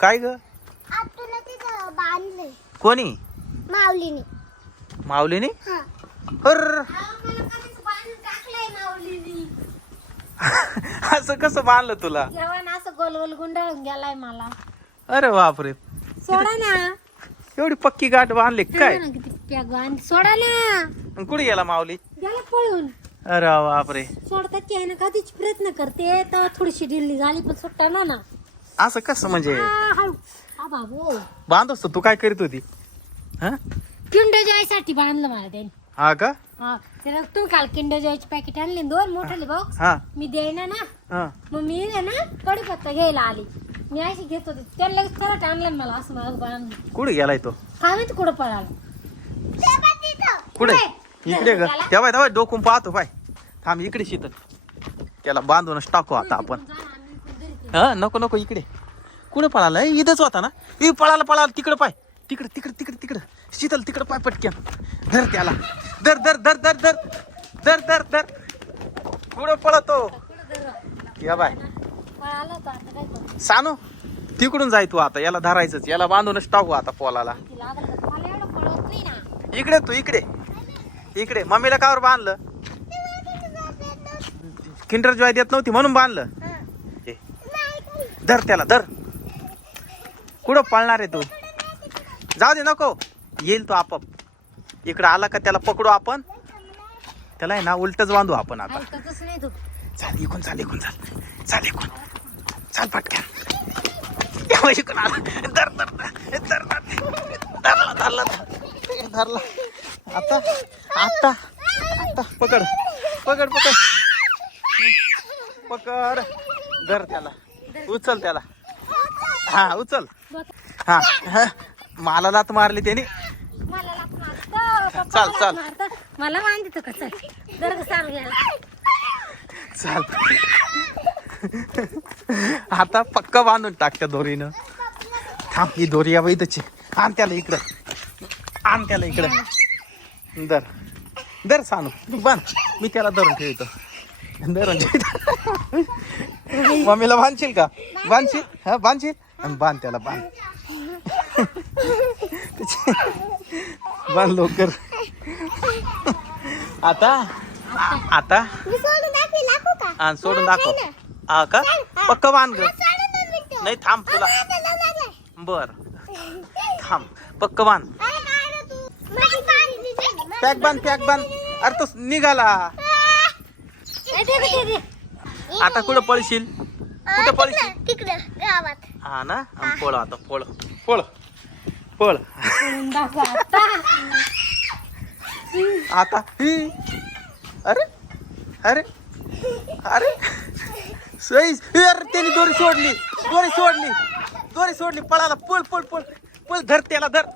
काय ग? तुला तिथं बांधलंय. कोणी? माऊलीने. माऊलीने? हा. अर मला कधीच बांधून टाकलंय माऊलीने. असं कसं बांधलं तुला? जेवण असं गोल गोल गुंडाळून गेलाय मला. अरे बापरे. सोडा ना. एवढी पक्की गाठ बांधली काय? हा ना, किती प्याग सोडा ना. कुठे गेला माऊली? गेला पळून. अरे बापरे. सोडतात की आहे ना कधीच प्रयत्न करते. तर थोडीशी ढिल्ली झाली पण सुट्टा ना ना. असं कसं म्हणजे? हा बाबू. बांधतोस तू काय करीत होती? हा? किंड जॉयसाठी बांधलं मला त्याने. हा का? हा. त्याला तू काल किंड जॉयचे पॅकेट आणले ना दोन मोठाले बॉक्स हा. मी देईना ना. हा. मग मी आहे ना कडीपत्ता घ्यायला आली. मी अशी घेत होते. त्याला लगेच परत आणलं मला असं मला बांधलं कुठे गेलाय तो? काय माहिती कुठं पळाला. कुठे? कुठे? इकडे ग. तेव्हा डोकून पाहतो पाय. थांब इकडे शीतल. त्याला बांधूनच टाकू आता आपण. हा नको नको इकडे. कुठे पळाला? इथंच होता ना? इ पळाला पळाला तिकडे पाय. तिकडे तिकडे तिकडे तिकडे. शीतल तिकडे पाय पटक्या धर त्याला. धर धर धर धर धर. धर धर धर. कुठं पळतो? या बाय. सानू तिकडून जाय तू आता. याला धरायचंच. याला बांधूनच टाकू आता पोलाला. इकडे तू इकडे. इकडे. मम्मीला कावर बांधलं? किंडर जॉय देत नव्हती म्हणून बांधलं. धर त्याला धर. कुठं पळणार आहे तू? जाऊ दे नको. येईल तो आपाप इकडं आला का त्याला पकडू आपण? त्याला आहे ना उलटच बांधू आपण आता. चाल इकून चाल इकून चाल. चाल इकून. चाल पटक्या इकून आला. धर धर. धर धर. धरला धरला. धरला. आता आता आता. पकड. पकड पकड. पकड. धर त्याला. उचल त्याला. हा उचल. हा. मला लात मारली त्याने. चाल, चाल. मला बांधित का? चल. जर याला चाल. आता पक्का बांधून टाक त्या दोरीनं. थांब ही दोरी या इथंची. आण त्याला इकडं. आण त्याला इकडं. दर. दर सांगू बांध मी त्याला धरून ठेवतो. धरून ठेवतो. मम्मीला बांधशील का? बांधशील? हा बांधशील? आणि बांध त्याला बांध. बांध लवकर. आता? आता? मी सोडून दाखवी लागू का? हा सोडून दाखव. हा का? पक्क बांध ग. नाही थांब तुला. बर. थांब. पक्क बांध. पॅक बांध पॅक बांध. अरे तो निघाला. आता कुठं पळशील? कुठं पळशील? तिकडे गावात. हा ना? पळ आता पळ. पळ. पळ. आता. ही. अरे. अरे. अरे. सई अरे त्याने दोरी सोडली. दोरी सोडली. दोरी सोडली. पळाला पळ पळ पळ. पळ धर त्याला धर.